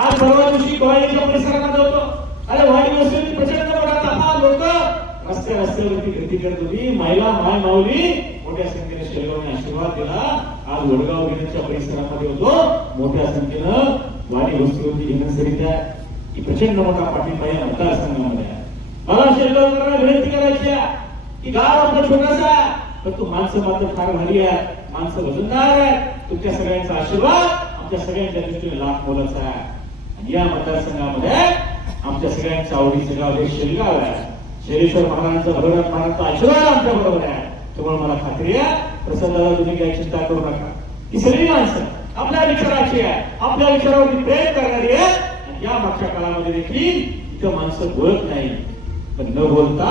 आज परवा दिवशी गोळ्यांच्या परिसरात होतो. अरे वाडी वस्तीवरती प्रचंड मोठा ताफा लोक रस्त्या रस्त्यावरती गर्दी करत होती. महिला माय माऊली मोठ्या संख्येने शेलगावने आशीर्वाद दिला. आज वडगाव गिरणच्या परिसरामध्ये होतो. मोठ्या संख्येनं वाणी वस्तीवरती घेण्याकरित्या प्रचंड मोठा पाठिंबा या मतदारसंघामध्ये. आहे. मला शेलगावकरांना विनंती करायची आहे की गाव आपलं छोटासा पण तू माणसं मात्र फार भारी आहे. माणसं वजनदार आहे तुमच्या सगळ्यांचा आशीर्वाद आमच्या सगळ्यांच्या दृष्टीने लाख मोलाचा आहे. आणि या मतदारसंघामध्ये आमच्या सगळ्यांच्या आवडीचं गाव हे शेलगाव आहे. शेरेश्वर महाराजांचा भगवान महाराजांचा आशीर्वाद आमच्या बरोबर आहे. त्यामुळे मला खात्री आहे प्रसादाला तुम्ही काही चिंता करू नका. ही सगळी माणसं आपल्या विचाराची आहे आपल्या विचारावरती प्रेम करणारी आहे. आणि या मागच्या काळामध्ये देखील इथं माणसं बोलत नाही पण न बोलता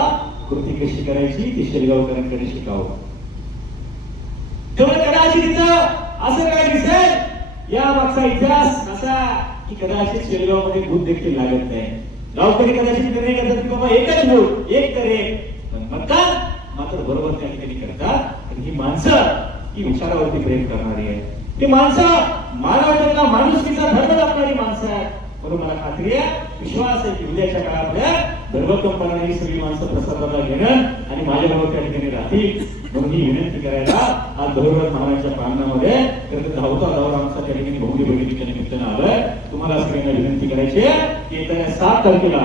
कृती कशी करायची ती शेलगावकरांकडे शिकावं. तेवढं कदाचित इथं असं काय दिसेल या मागचा इतिहास असा की कदाचित शेलगावमध्ये भूत देखील लागत नाही. गावकरी कदाचित निर्णय करतात की बाबा एकच भूत एक करे. एक पण मात्र बरोबर त्या ठिकाणी करतात. आणि ही माणसं ही विचारावरती प्रेम करणारी आहे ती माणसं मानवतेला माणुसकीचा धर्म दाखवणारी माणसं आहेत. म्हणून मला खात्री आहे विश्वास आहे की उद्याच्या काळामध्ये धर्मकंपनाने ही सगळी माणसं प्रसादाला घेणं आणि माझ्याबरोबर त्या ठिकाणी राहतील. म्हणून ही विनंती करायला आज धोरण महाराजच्या प्रांगणामध्ये खरं धावता धावता आमचा त्या ठिकाणी भौमी बहिणीच्या निमित्तानं आलोय. तुम्हाला सगळ्यांना विनंती करायची आहे की येत्या सात तारखेला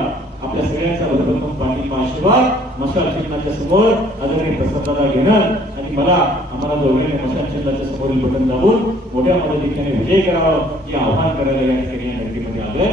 आपल्या सगळ्यांचा भरभरून पाठिंबा आशीर्वाद मशाल चिन्हाच्या समोर आदरणीय प्रसादाला घेणं आणि मला आम्हाला दोघांनी मशाल चिन्हाच्या समोरील बटन दाबून मोठ्या मदतीने विजय करावं हे आव्हान करायला या ठिकाणी या गर्दीमध्ये आलोय.